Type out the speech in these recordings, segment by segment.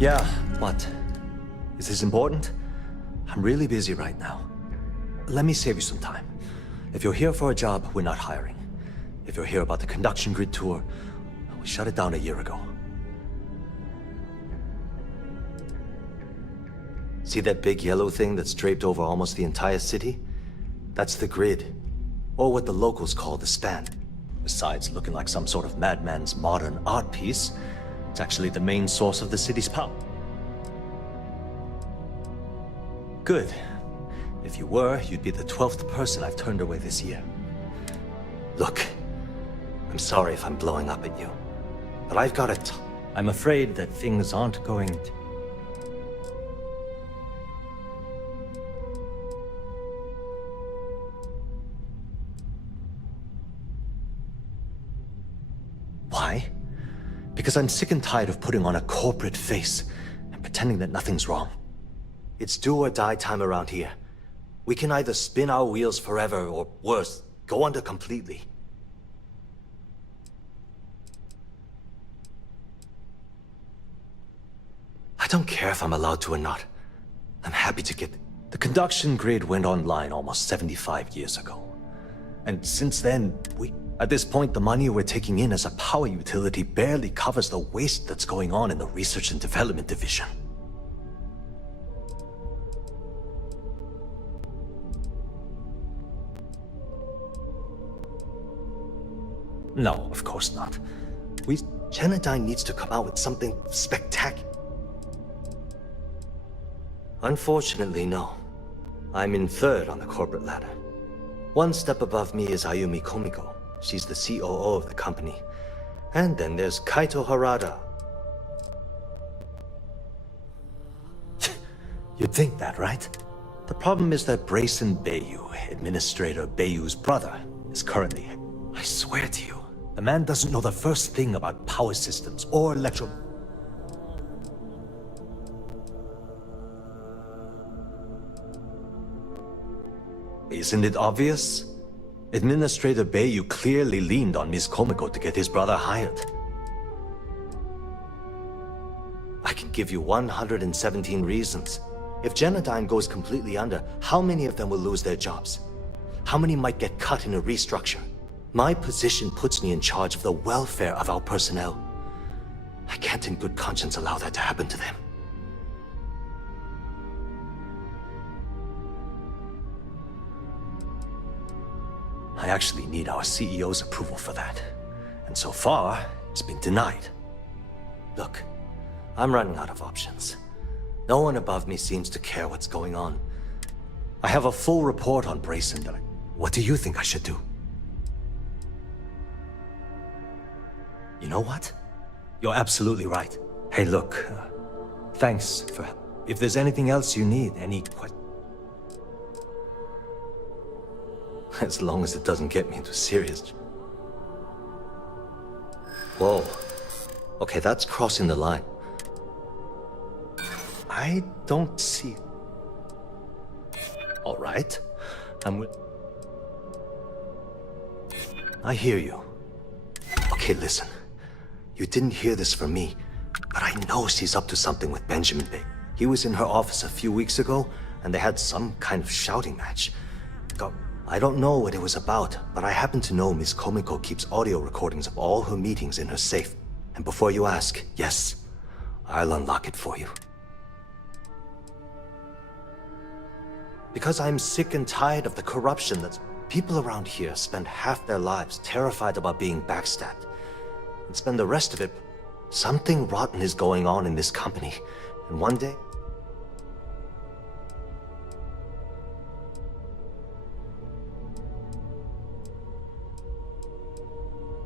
Yeah, what? Is this important? I'm really busy right now. Let me save you some time. If you're here for a job, we're not hiring. If you're here about the conduction grid tour, we shut it down a year ago. See that big yellow thing that's draped over almost the entire city? That's the grid, or what the locals call the span. Besides looking like some sort of madman's modern art piece, it's actually the main source of the city's power. Good. If you were, you'd be the 12th person I've turned away this year. Look, I'm sorry if I'm blowing up at you, but I've got it. I'm afraid that things aren't going to... Why? Because I'm sick and tired of putting on a corporate face and pretending that nothing's wrong. It's do or die time around here. We can either spin our wheels forever or, worse, go under completely. I don't care if I'm allowed to or not. I'm happy to get... The conduction grid went online almost 75 years ago. And since then, At this point, the money we're taking in as a power utility barely covers the waste that's going on in the research and development division. No, of course not. Genodyne needs to come out with something spectacular. Unfortunately, no. I'm in third on the corporate ladder. One step above me is Ayumi Komiko. She's the COO of the company. And then there's Kaito Harada. You'd think that, right? The problem is that Brayson Bayu, Administrator Bayu's brother, is currently... I swear to you, the man doesn't know the first thing about power systems or electro... Isn't it obvious? Administrator Bayu clearly leaned on Ms. Komiko to get his brother hired. I can give you 117 reasons. If Genodyne goes completely under, how many of them will lose their jobs? How many might get cut in a restructure? My position puts me in charge of the welfare of our personnel. I can't in good conscience allow that to happen to them. I actually need our CEO's approval for that. And so far, it's been denied. Look, I'm running out of options. No one above me seems to care what's going on. I have a full report on Brayson that What do you think I should do? You know what? You're absolutely right. Hey, look, thanks for... If there's anything else you need, any questions... As long as it doesn't get me into serious... Whoa. Okay, that's crossing the line. I don't see... All right. I hear you. Okay, listen. You didn't hear this from me, but I know she's up to something with Benjamin Bay. He was in her office a few weeks ago, and they had some kind of shouting match. I don't know what it was about, but I happen to know Miss Komiko keeps audio recordings of all her meetings in her safe. And before you ask, yes, I'll unlock it for you. Because I'm sick and tired of the corruption that's... People around here spend half their lives terrified about being backstabbed, and spend the rest of it... Something rotten is going on in this company, and one day...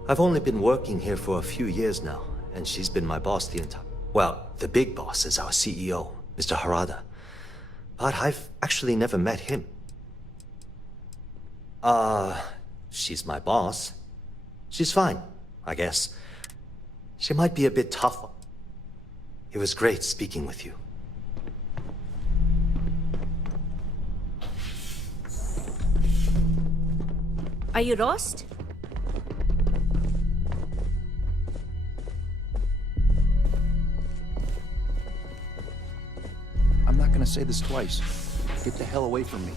I've only been working here for a few years now, and she's been my boss the entire... Well, the big boss is our CEO, Mr. Harada. But I've actually never met him. She's my boss. She's fine, I guess. She might be a bit tough. It was great speaking with you. Are you lost? gonna say this twice. Get the hell away from me.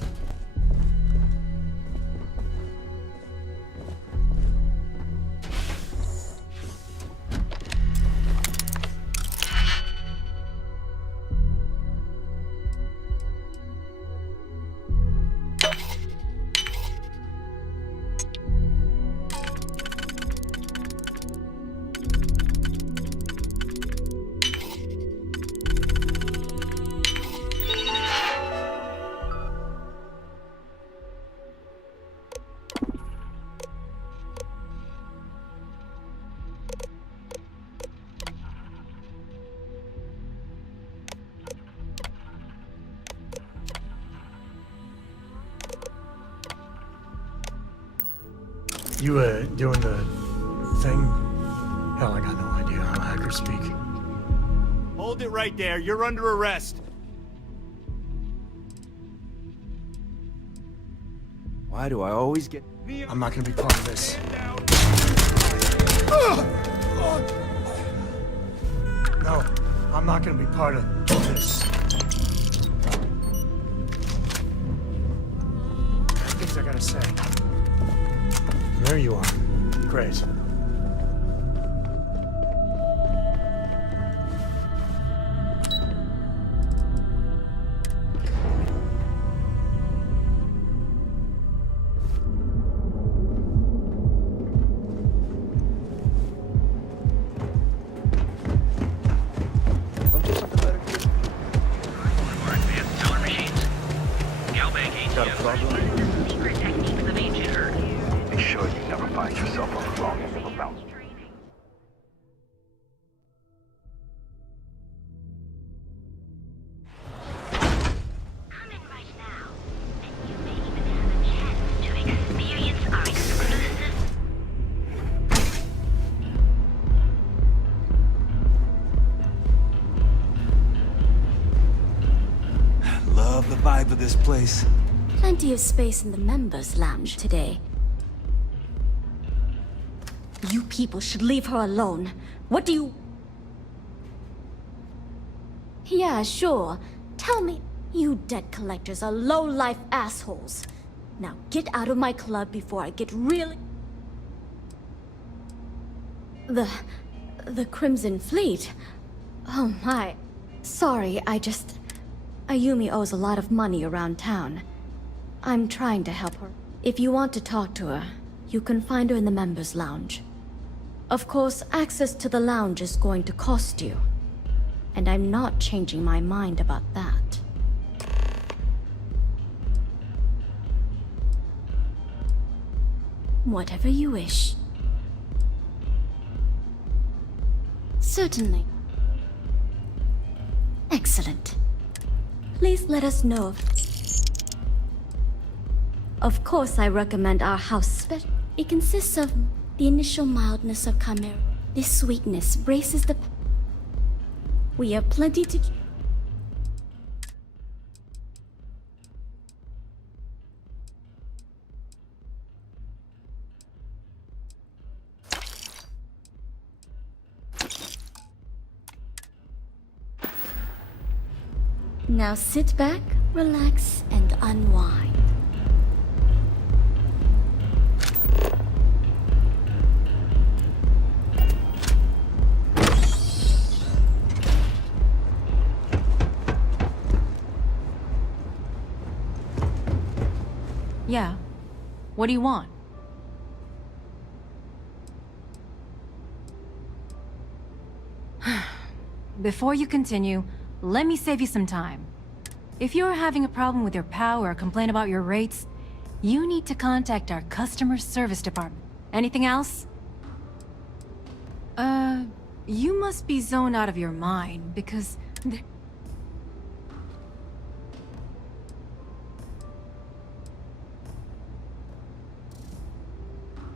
You, doing the thing? Hell, I got no idea how hackers speak. Hold it right there. You're under arrest. Why do I always get... I'm not gonna be part of this. No, I'm not gonna be part of this. Things I gotta say. There you are. Great. Don't you have something better to do? More advanced teller machines. Galbank ATM. Got a problem? Secret techniques of ancient Earth. Be sure you never find yourself on the wrong end of a mountain. Come in right now, and you may even have a chance to experience our exclusive. Love the vibe of this place. Plenty of space in the members' lounge today. You people should leave her alone. What do you... Yeah, sure. Tell me. You debt collectors are low-life assholes. Now get out of my club before I get really... The Crimson Fleet? Oh my. Sorry, Ayumi owes a lot of money around town. I'm trying to help her. If you want to talk to her, you can find her in the members' lounge. Of course, access to the lounge is going to cost you. And I'm not changing my mind about that. Whatever you wish. Certainly. Excellent. Please let us know. Of course, I recommend our house special. It consists of the initial mildness of Chimera. This sweetness braces the... We have plenty to... Now sit back, relax, and unwind. Yeah. What do you want? Before you continue, let me save you some time. If you're having a problem with your POW or complain about your rates, you need to contact our customer service department. Anything else? You must be zoned out of your mind, because...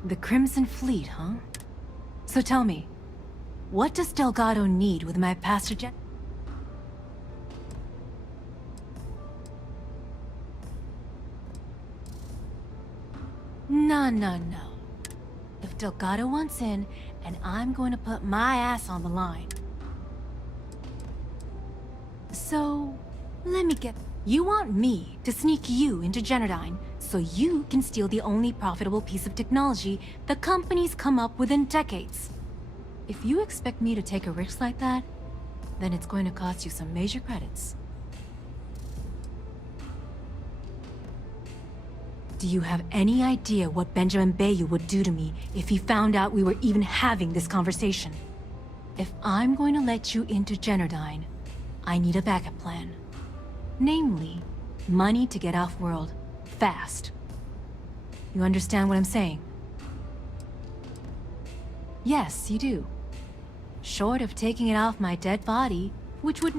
The Crimson Fleet, huh? So tell me, what does Delgado need with my passenger jet? No. If Delgado wants in, and I'm going to put my ass on the line. So, Let me get... You want me to sneak you into Generdyne so you can steal the only profitable piece of technology the company's come up with in decades. If you expect me to take a risk like that, then it's going to cost you some major credits. Do you have any idea what Benjamin Bayou would do to me if he found out we were even having this conversation? If I'm going to let you into Generdyne, I need a backup plan. Namely, money to get off-world, fast. You understand what I'm saying? Yes, you do. Short of taking it off my dead body, which would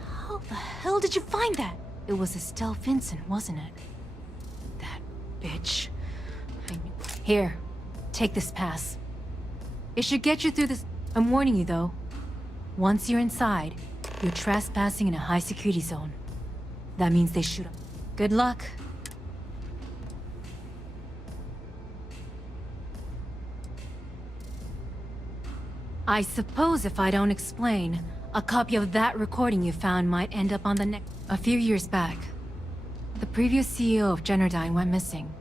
How the hell did you find that? It was Estelle Vincent, wasn't it? That bitch. Here, take this pass. It should get you through this. I'm warning you, though. Once you're inside, you're trespassing in a high-security zone. That means they shoot up. Good luck. I suppose if I don't explain, a copy of that recording you found might end up on the next... A few years back, the previous CEO of Generdyne went missing.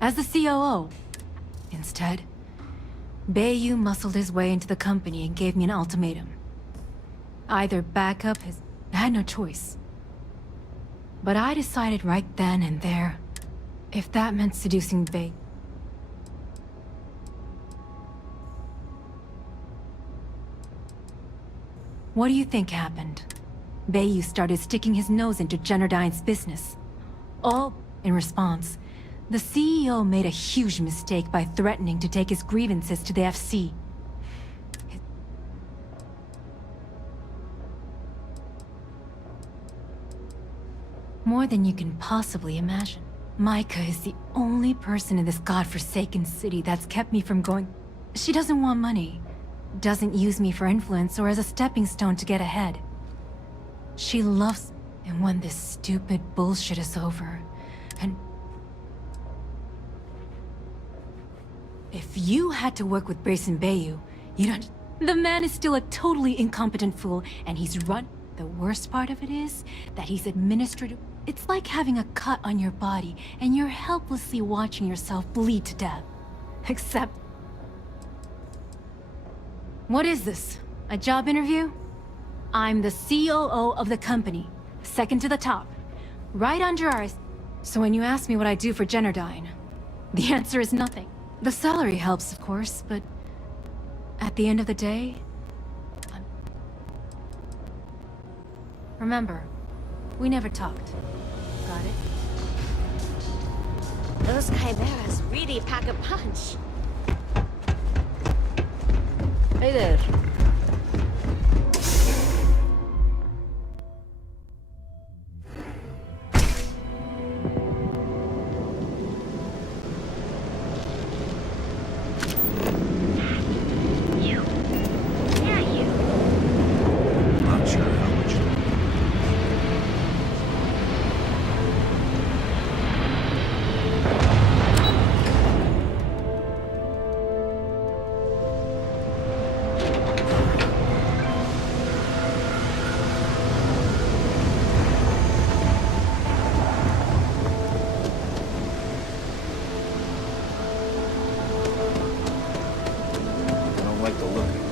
As the COO. Instead, Bayou muscled his way into the company and gave me an ultimatum. Either back up his... I had no choice. But I decided right then and there, if that meant seducing Bayou... What do you think happened? Bayou started sticking his nose into Generdyne's business. All in response, the CEO made a huge mistake by threatening to take his grievances to the FC. More than you can possibly imagine. Micah is the only person in this godforsaken city that's kept me from going... She doesn't want money. Doesn't use me for influence or as a stepping stone to get ahead. She loves... And when this stupid bullshit is over, and... If you had to work with Grayson Bayou, you don't... The man is still a totally incompetent fool, and he's run... The worst part of it is that he's administrative... It's like having a cut on your body, and you're helplessly watching yourself bleed to death. Except... What is this? A job interview? I'm the COO of the company. Second to the top. Right under ours. So when you ask me what I do for Generdyne, the answer is nothing. The salary helps, of course, but... At the end of the day... Remember, we never talked. Got it? Those chimeras really pack a punch. Hey there. You. Yeah, you. Not sure how much. I don't like the look of it.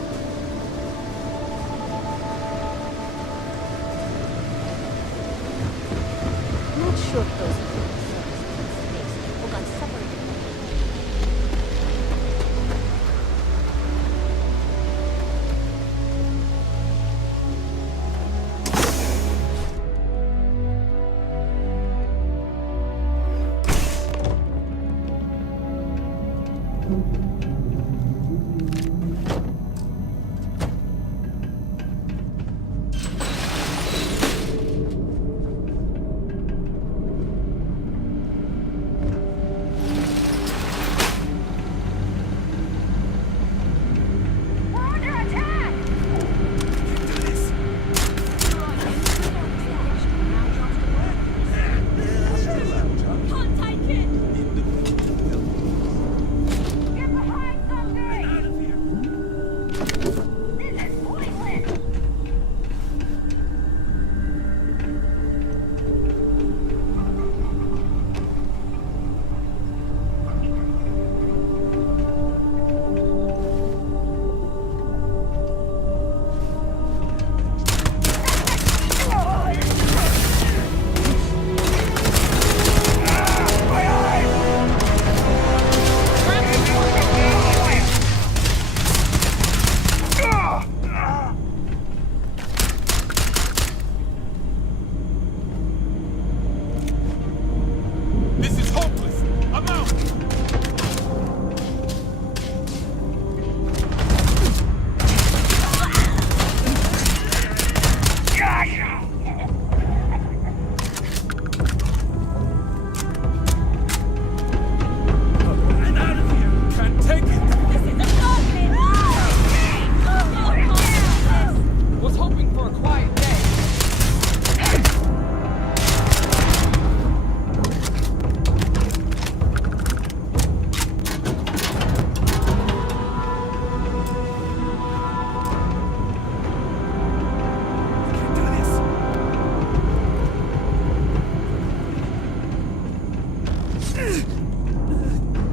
Not sure if those space people got separated.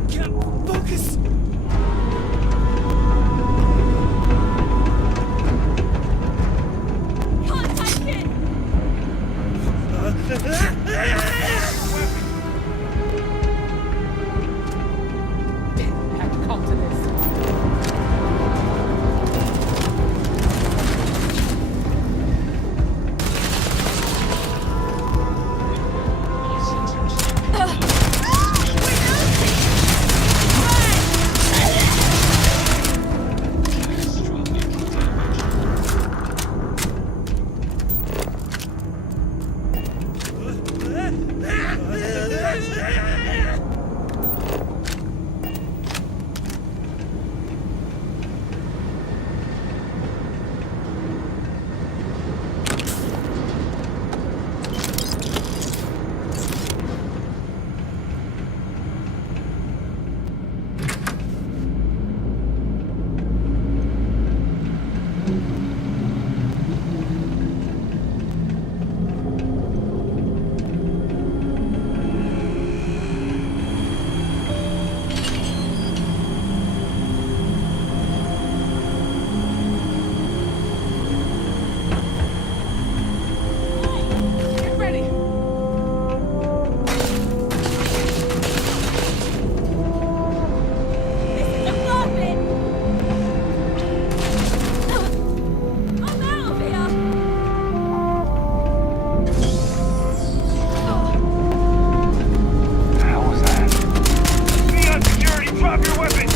Can't focus. Contact it! Have to come to this. Get ready. This is a forfeit! I'm out of here! The hell was that? Neon security, drop your weapon!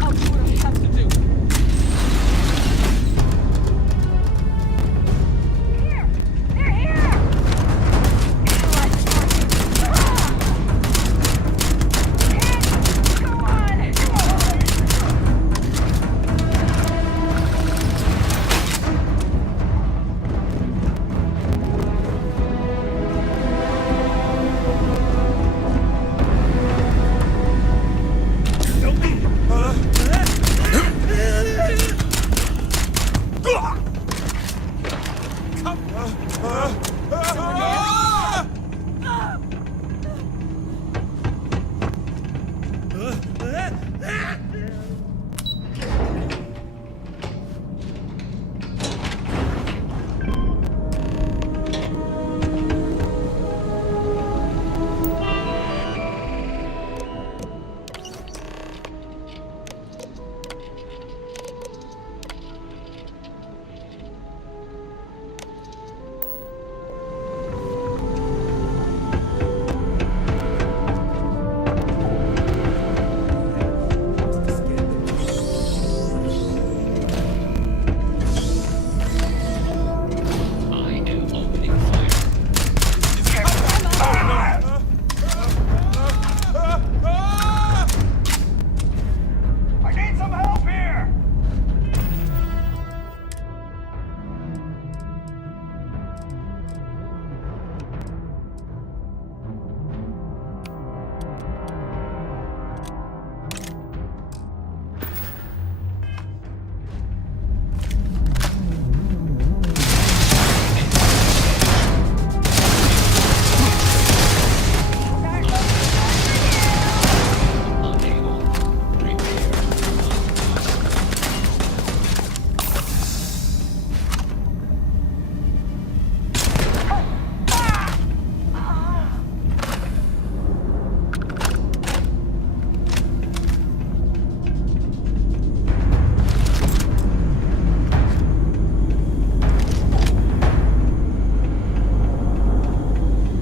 I'll do what I have to do. Here! They're here! Go on! I need some help here!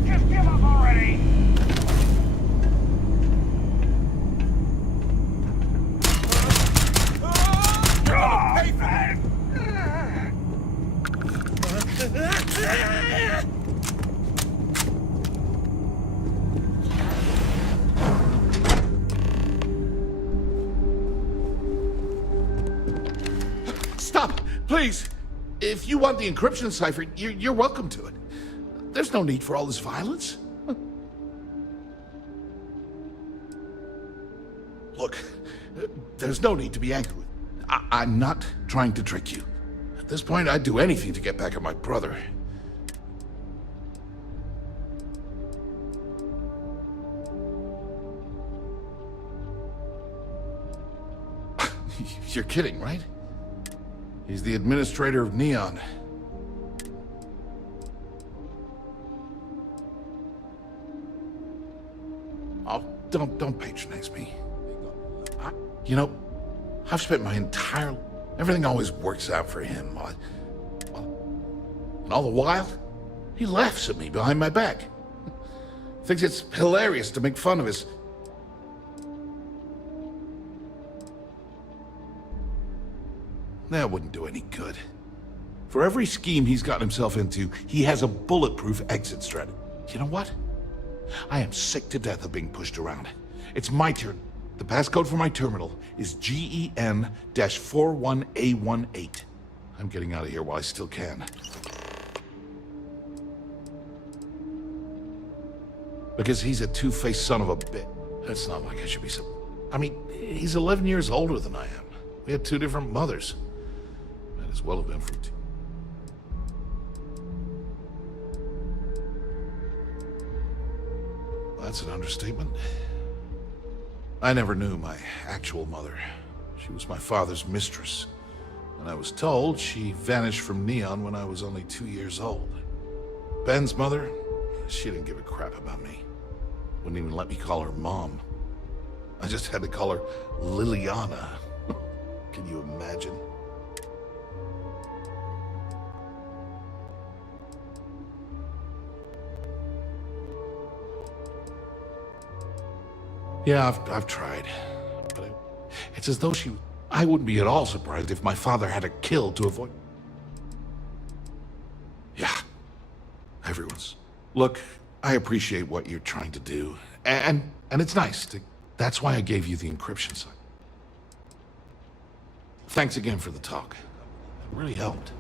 Just give up already! Stop, please. If you want the encryption cipher, you're welcome to it. There's no need for all this violence. Look, there's no need to be angry. I'm not trying to trick you. At this point, I'd do anything to get back at my brother. You're kidding, right? He's the administrator of Neon. Oh, don't patronize me. You know, I've spent my entire... Everything always works out for him. And all the while, he laughs at me behind my back. Thinks it's hilarious to make fun of his... That wouldn't do any good. For every scheme he's gotten himself into, he has a bulletproof exit strategy. You know what? I am sick to death of being pushed around. It's my turn. The passcode for my terminal is GEN-41A18. I'm getting out of here while I still can. Because he's a two-faced son of a bitch. That's not like I should be so... I mean, he's 11 years older than I am. We had two different mothers. Might as well have been from two. That's an understatement. I never knew my actual mother. She was my father's mistress. And I was told she vanished from Neon when I was only 2 years old. Ben's mother, she didn't give a crap about me. Wouldn't even let me call her Mom. I just had to call her Liliana. Can you imagine? Yeah, I've tried. But it's as though I wouldn't be at all surprised if my father had to kill to avoid... Yeah. Everyone's... Look, I appreciate what you're trying to do. And it's nice to... That's why I gave you the encryption site. Thanks again for the talk. It really helped.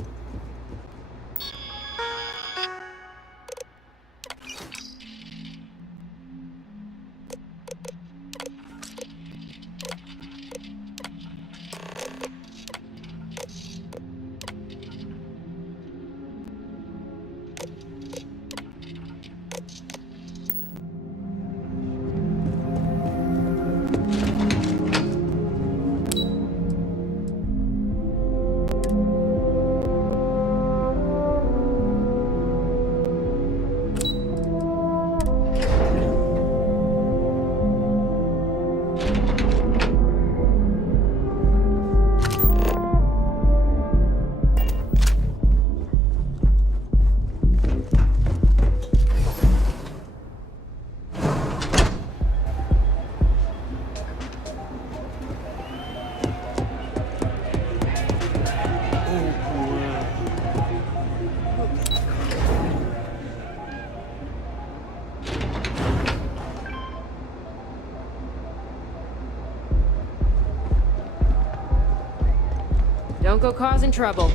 Don't go causing trouble.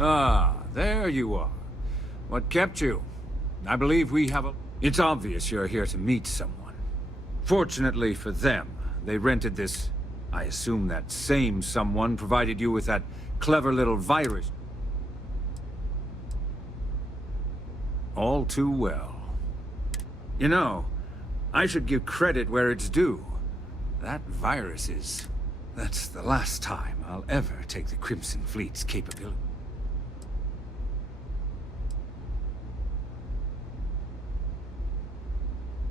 Ah, there you are. What kept you? I believe we have a... It's obvious you're here to meet someone. Fortunately for them, they rented this... I assume that same someone provided you with that clever little virus. All too well. You know, I should give credit where it's due. That virus is... That's the last time I'll ever take the Crimson Fleet's capability.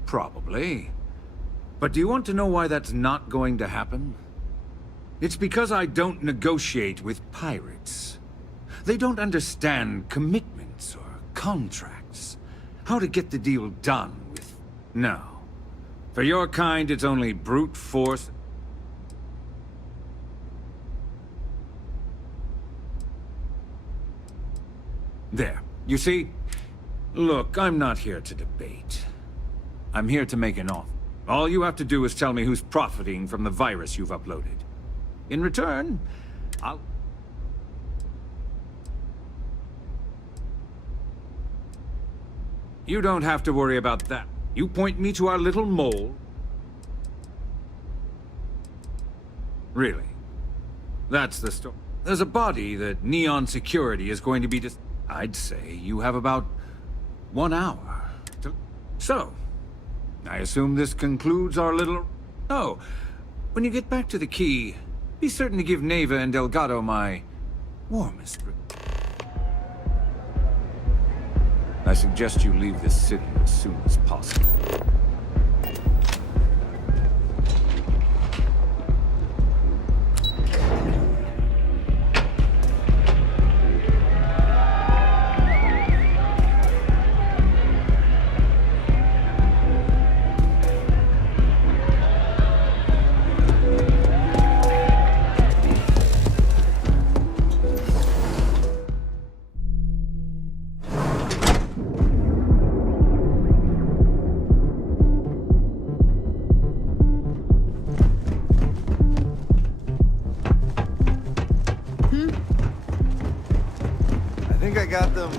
Probably. But do you want to know why that's not going to happen? It's because I don't negotiate with pirates. They don't understand commitments or contracts. How to get the deal done with... No. For your kind, it's only brute force... There. You see? Look, I'm not here to debate. I'm here to make an offer. All you have to do is tell me who's profiting from the virus you've uploaded. In return, I'll... You don't have to worry about that. You point me to our little mole. Really? That's the story. There's a body that Neon Security is going to be I'd say you have about 1 hour to... So, I assume this concludes our little... Oh, when you get back to the key, be certain to give Neva and Delgado my warmest... I suggest you leave this city as soon as possible. I think I got them.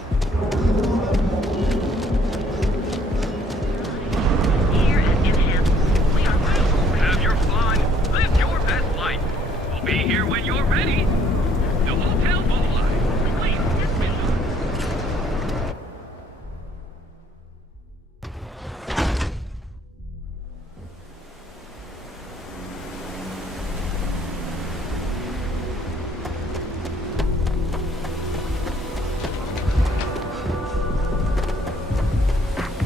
Here at Enhance, we are grateful. Have your fun. Live your best life. We'll be here when you're ready. The hotel mobilized. Complete this mission.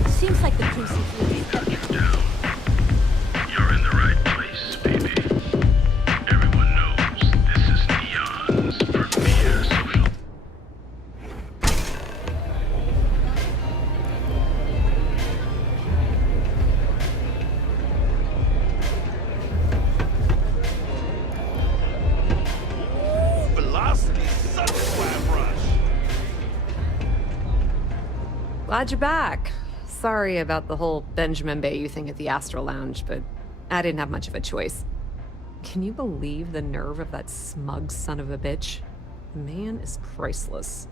Seems like the Crimson Fleet is You're in the right place, baby. Everyone knows this is Neon's premier social. Velocity Sunswap Rush! Glad you're back. Sorry about the whole Benjamin Bayou thing at the Astral Lounge, but I didn't have much of a choice. Can you believe the nerve of that smug son of a bitch? The man is priceless.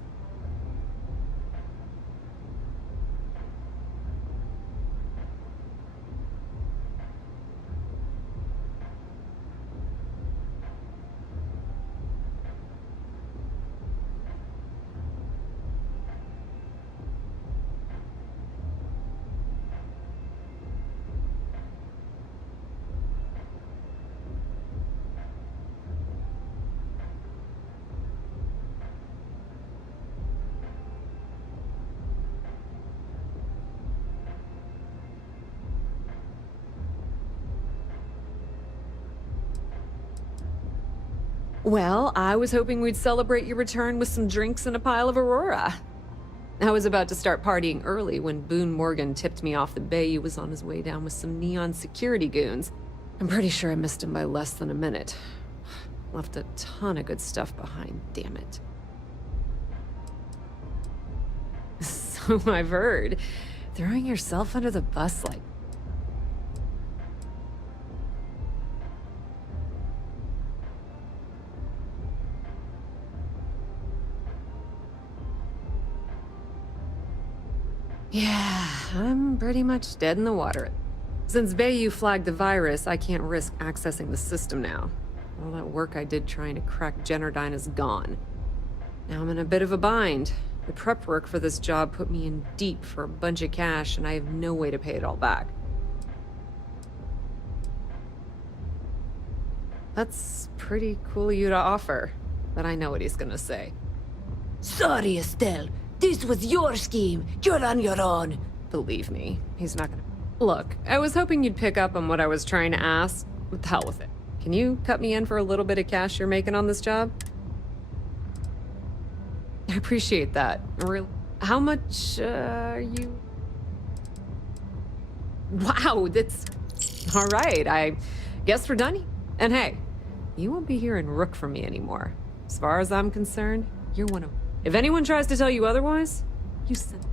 Well, I was hoping we'd celebrate your return with some drinks and a pile of Aurora. I was about to start partying early when Boone Morgan tipped me off that Bayou was on his way down with some Neon Security goons. I'm pretty sure I missed him by less than a minute. Left a ton of good stuff behind, damn it. So I've heard. Throwing yourself under the bus like... Yeah, I'm pretty much dead in the water. Since Bayou flagged the virus, I can't risk accessing the system now. All that work I did trying to crack Generdyne is gone. Now I'm in a bit of a bind. The prep work for this job put me in deep for a bunch of cash, and I have no way to pay it all back. That's pretty cool of you to offer, but I know what he's gonna say. Sorry, Estelle. This was your scheme. You're on your own. Believe me, he's not gonna... Look, I was hoping you'd pick up on what I was trying to ask. What the hell with it? Can you cut me in for a little bit of cash you're making on this job? I appreciate that. How much, are you... Wow, that's... All right, I guess we're done. And hey, you won't be hearing Rook from me anymore. As far as I'm concerned, you're one of... If anyone tries to tell you otherwise, you send...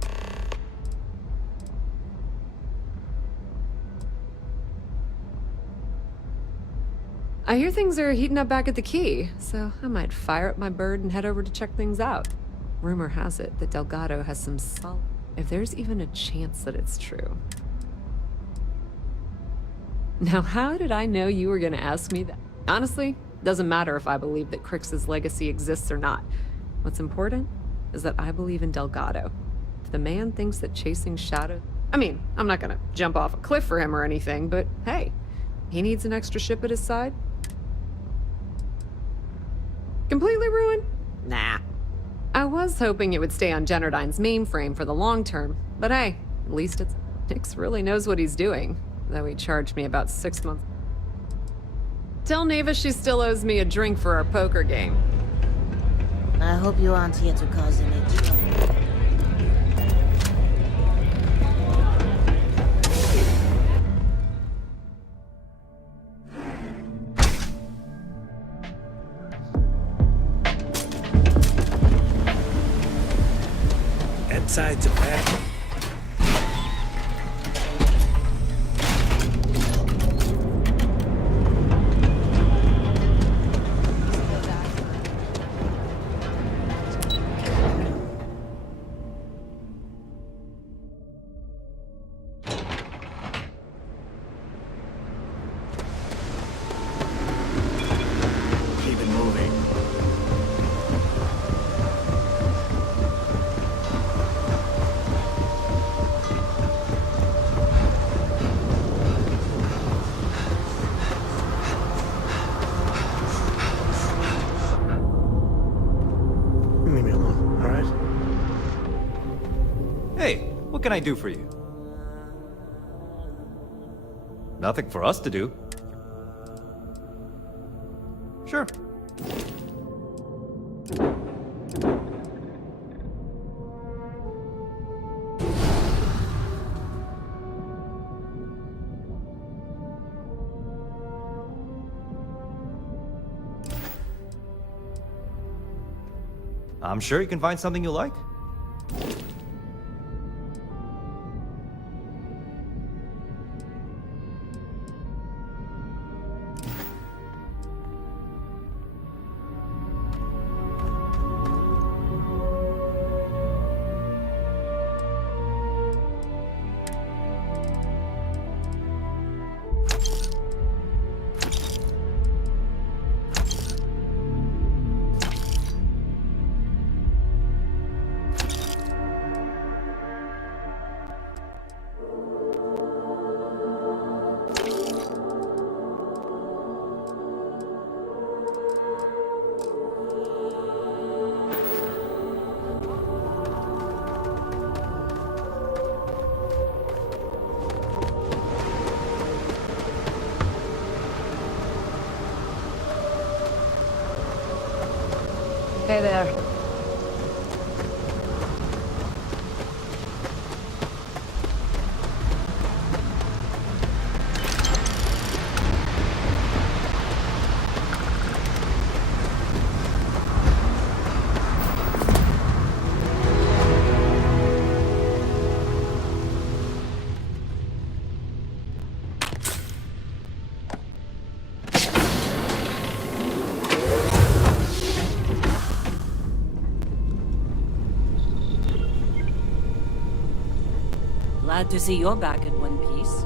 I hear things are heating up back at the Key, so I might fire up my bird and head over to check things out. Rumor has it that Delgado has some solid... If there's even a chance that it's true. Now, how did I know you were gonna ask me that? Honestly, doesn't matter if I believe that Crix's legacy exists or not. What's important is that I believe in Delgado. If the man thinks that chasing shadows... I mean, I'm not gonna jump off a cliff for him or anything, but hey, he needs an extra ship at his side. Completely ruined? Nah. I was hoping it would stay on Generdyne's mainframe for the long term, but hey, at least it's... Nix really knows what he's doing, though he charged me about 6 months. Tell Neva she still owes me a drink for our poker game. I hope you aren't here to cause any trouble. Inside to back. Keep it moving. Leave me alone, alright? Hey, what can I do for you? Nothing for us to do. Sure. I'm sure you can find something you like. Hey there. Glad to see you're back in one piece.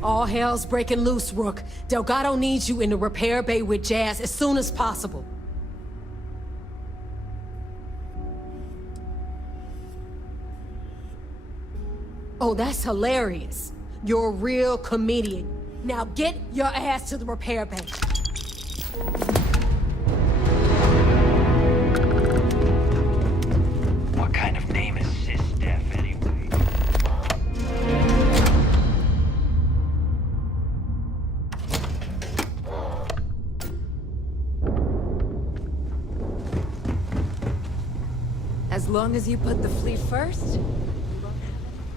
All hell's breaking loose, Rook. Delgado needs you in the repair bay with Jazz as soon as possible. Oh, that's hilarious. You're a real comedian. Now get your ass to the repair bay. What kind of name is Sis Def, anyway? As long as you put the fleet first.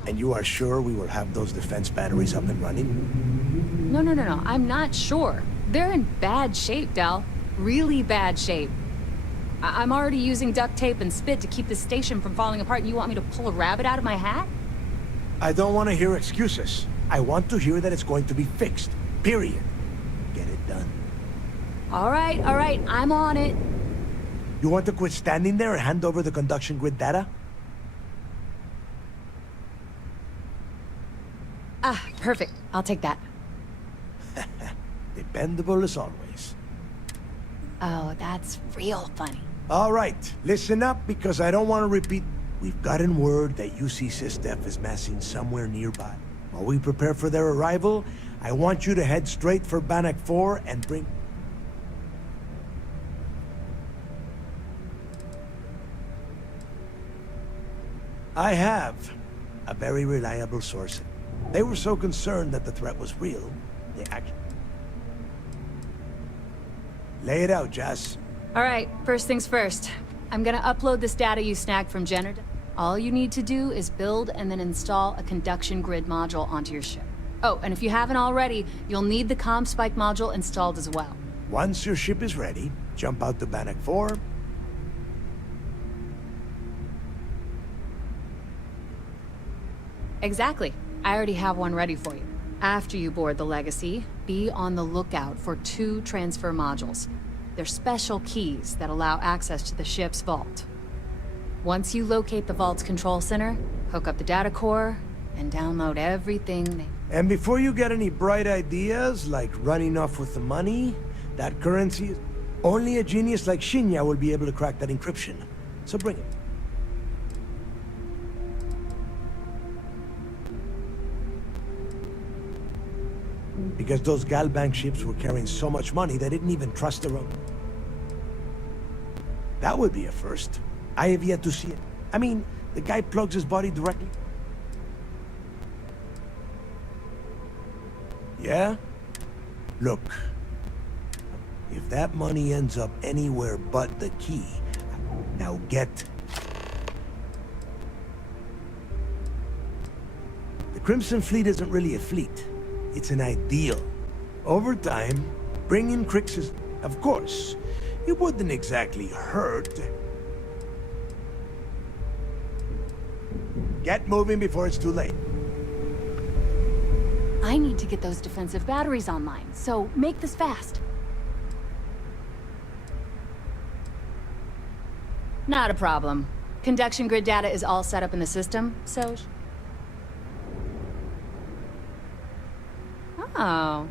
And you are sure we will have those defense batteries up and running? No. I'm not sure. They're in bad shape, Del. Really bad shape. I'm already using duct tape and spit to keep the station from falling apart, and you want me to pull a rabbit out of my hat? I don't want to hear excuses. I want to hear that it's going to be fixed. Period. Get it done. All right. I'm on it. You want to quit standing there and hand over the conduction grid data? Ah, perfect. I'll take that. Dependable as always. Oh, that's real funny. All right, listen up, because I don't want to repeat. We've gotten word that UC Systef is massing somewhere nearby. While we prepare for their arrival, I want you to head straight for Bannock 4 and bring... I have a very reliable source. They were so concerned that the threat was real, they actually... Lay it out, Jess. All right, first things first. I'm gonna upload this data you snagged from Jenner. All you need to do is build and then install a conduction grid module onto your ship. Oh, and if you haven't already, you'll need the comm spike module installed as well. Once your ship is ready, jump out to Bannock 4. Exactly. I already have one ready for you. After you board the Legacy, be on the lookout for 2 transfer modules. They're special keys that allow access to the ship's vault. Once you locate the vault's control center, hook up the data core, and download everything they... And before you get any bright ideas, like running off with the money, that currency... Only a genius like Shinya will be able to crack that encryption. So bring it. Because those Galbank ships were carrying so much money, they didn't even trust their own. That would be a first. I have yet to see it. I mean, the guy plugs his body directly. Yeah? Look. If that money ends up anywhere but the key, now get... The Crimson Fleet isn't really a fleet. It's an ideal. Over time, bringing Crix is... Of course, it wouldn't exactly hurt. Get moving before it's too late. I need to get those defensive batteries online, so make this fast. Not a problem. Conduction grid data is all set up in the system, so... Oh.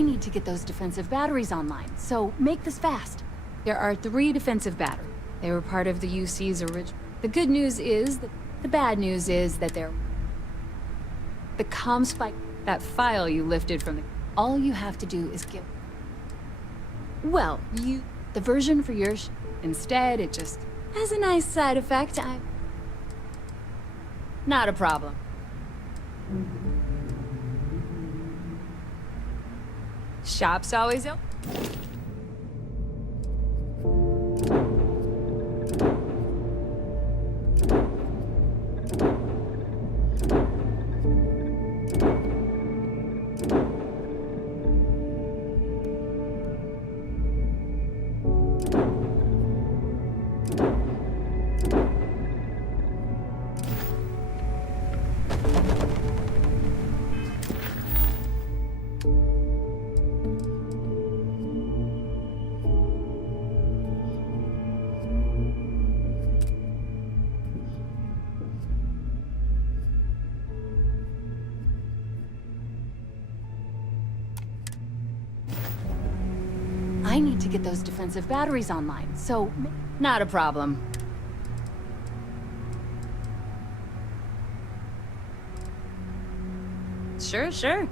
I need to get those defensive batteries online, so make this fast. There are 3 defensive batteries. They were part of the UC's original. The good news is that the bad news is that they're... The comm spike, that file you lifted from the... All you have to do is give... Well, the version for your instead, it just has a nice side effect. Not a problem. Shop's always open. I need to get those defensive batteries online, so... Not a problem. Sure.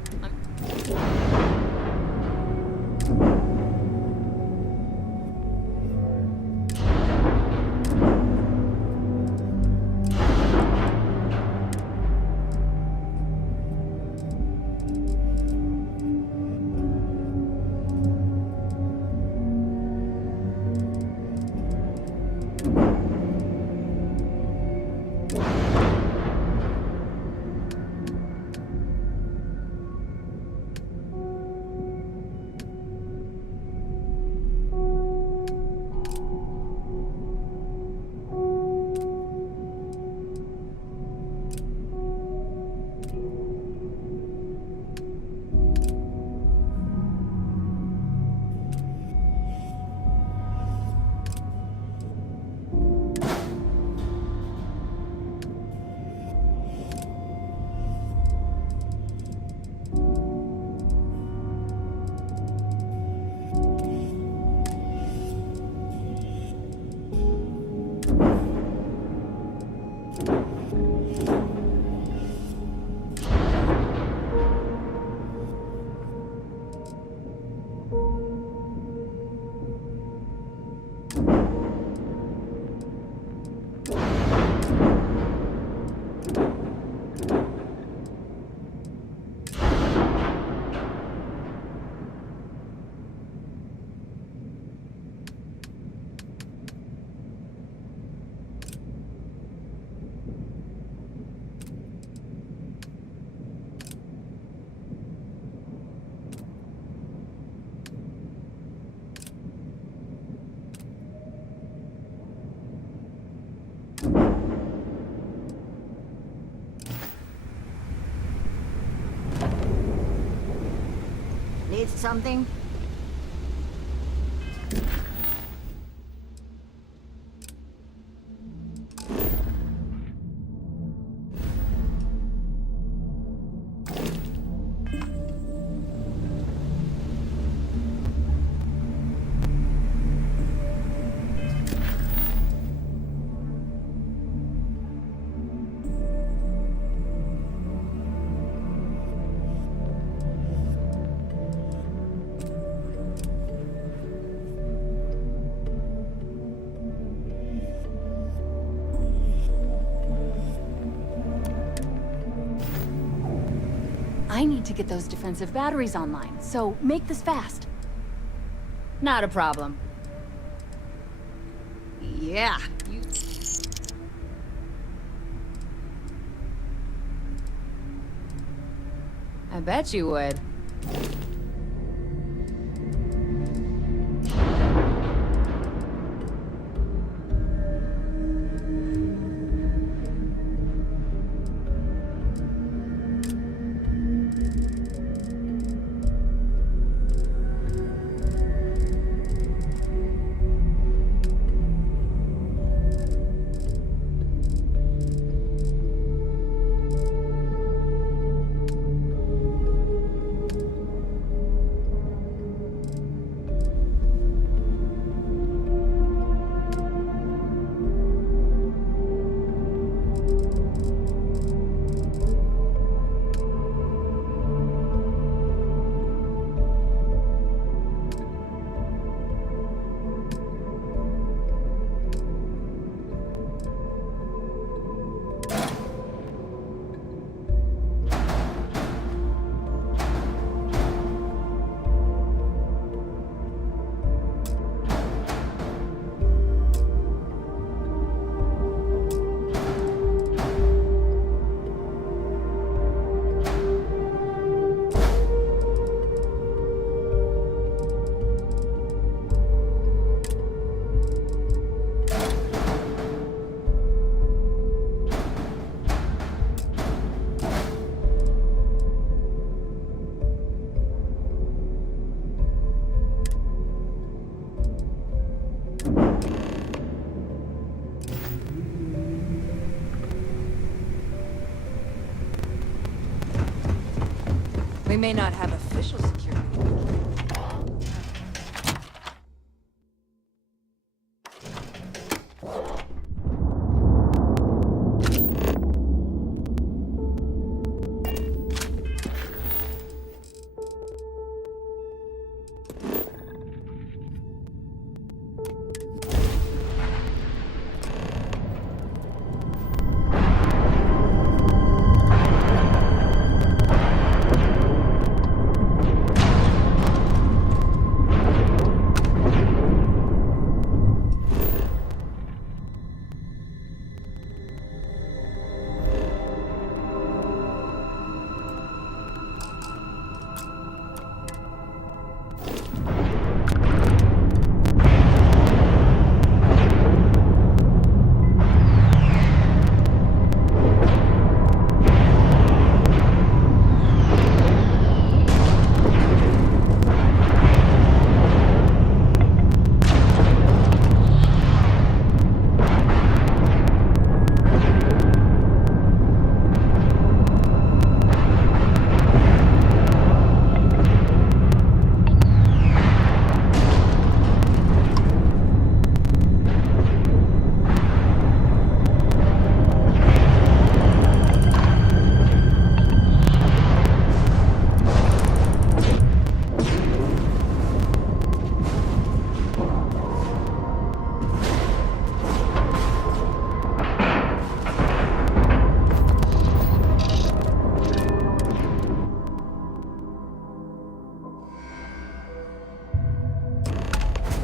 Need something? I need to get those defensive batteries online, so make this fast. Not a problem. Yeah, I bet you would. We may not have official security.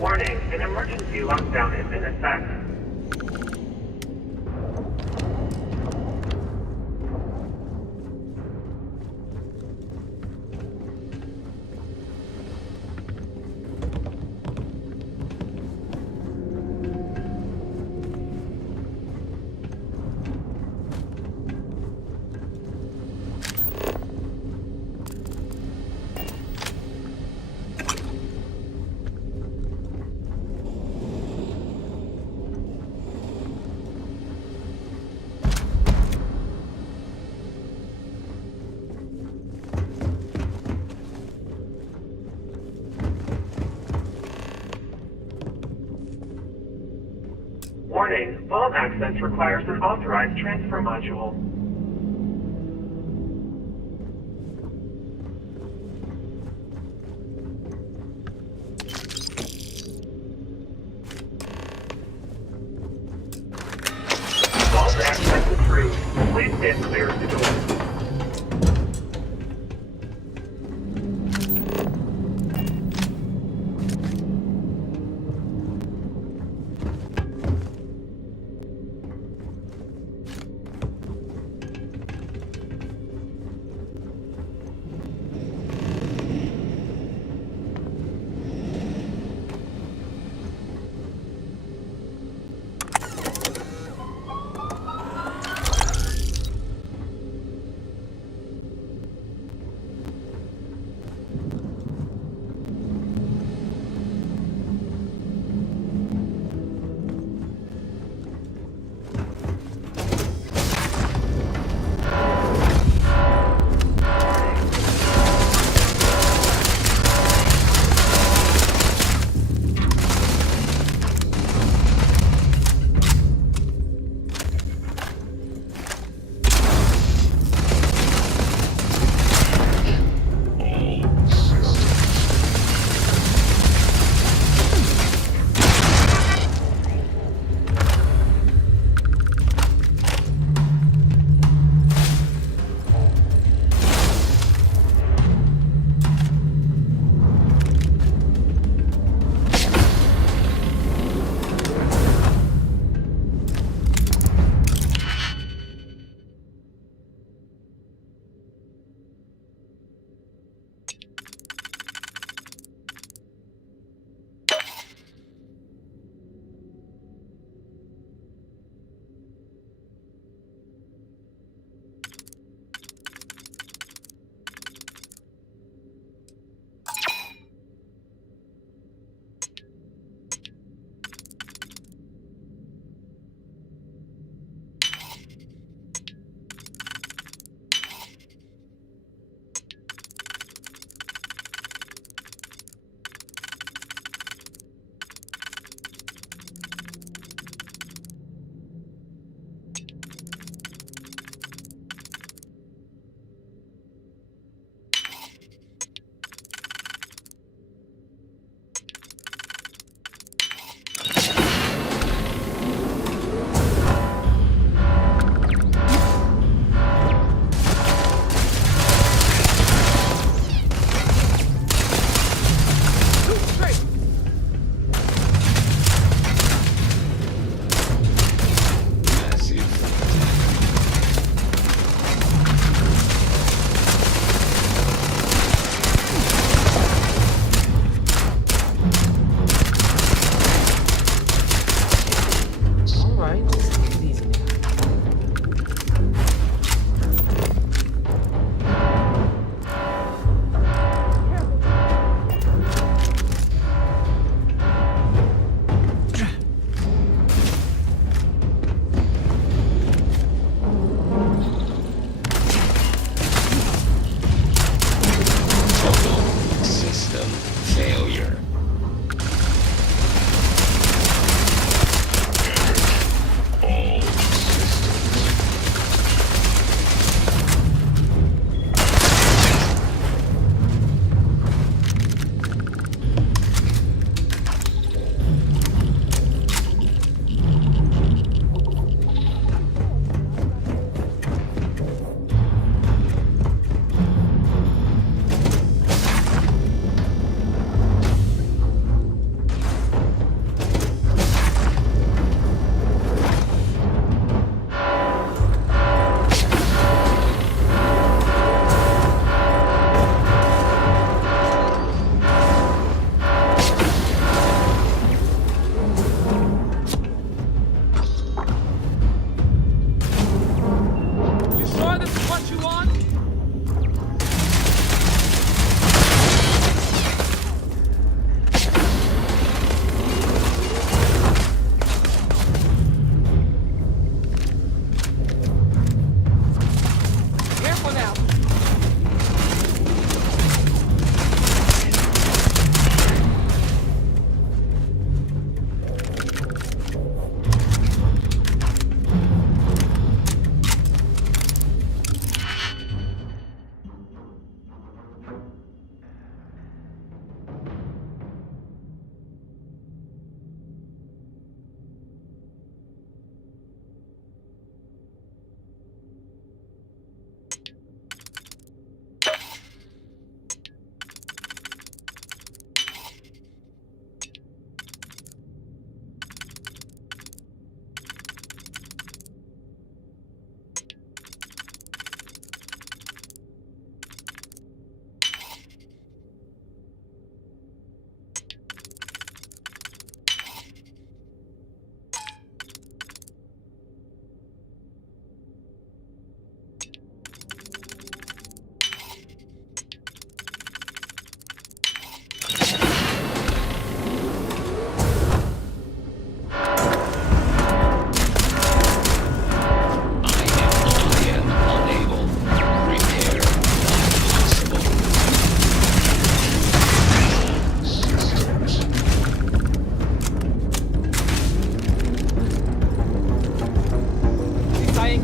Warning, an emergency lockdown is in effect. Warning, vault access requires an authorized transfer module. Vault access approved. Please stand clear of the door.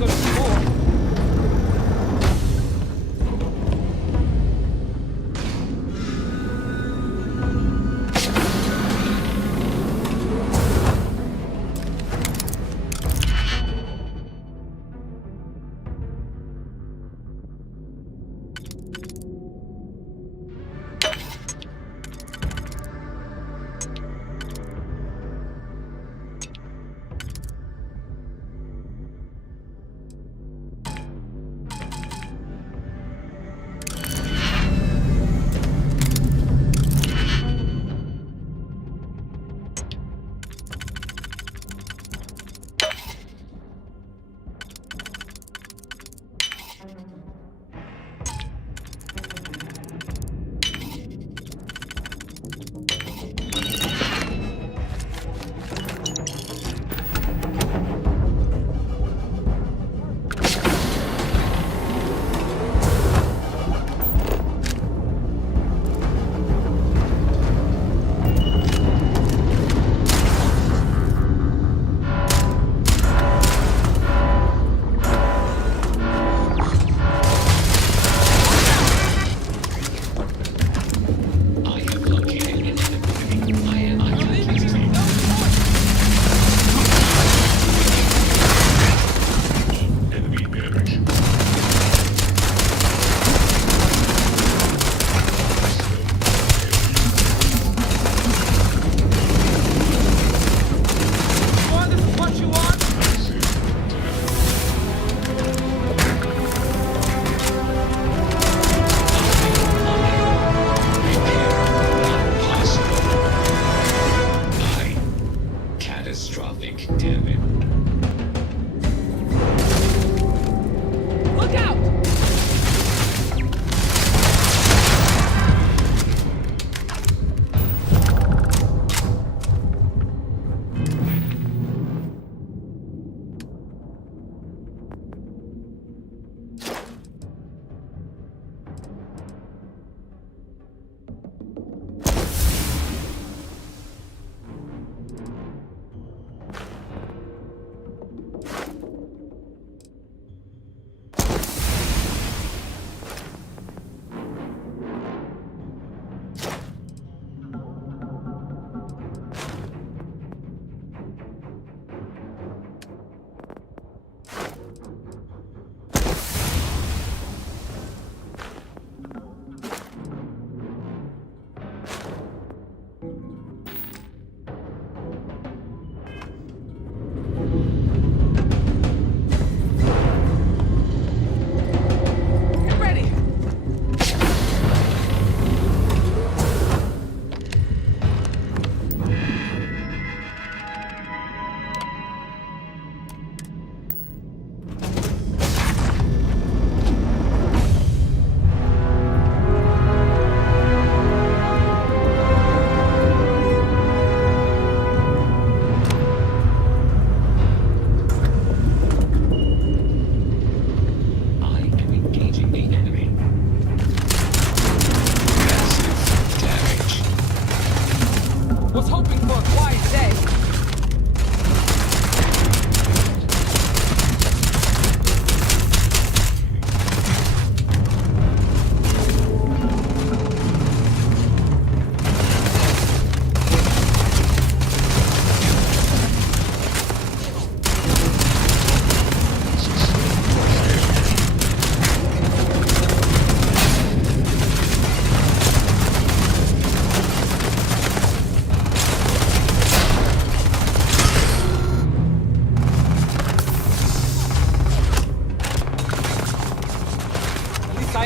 gonna be more.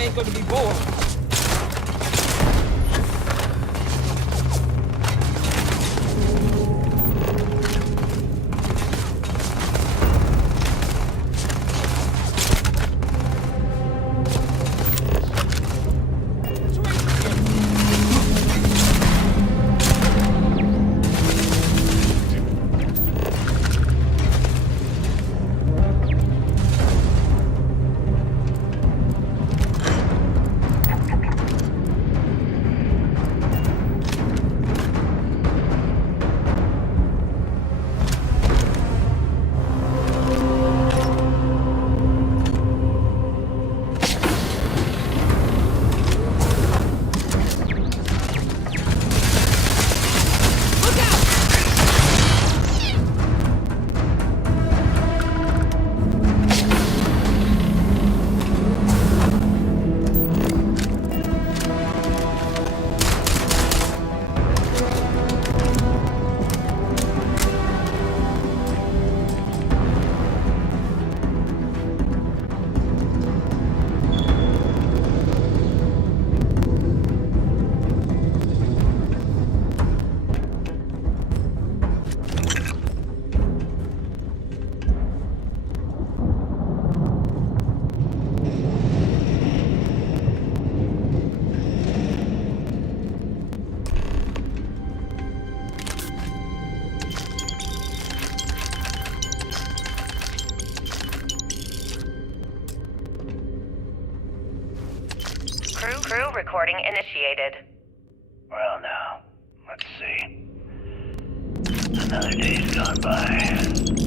ain't gonna be bored. Crew recording initiated. Well now, let's see. Another day's gone by.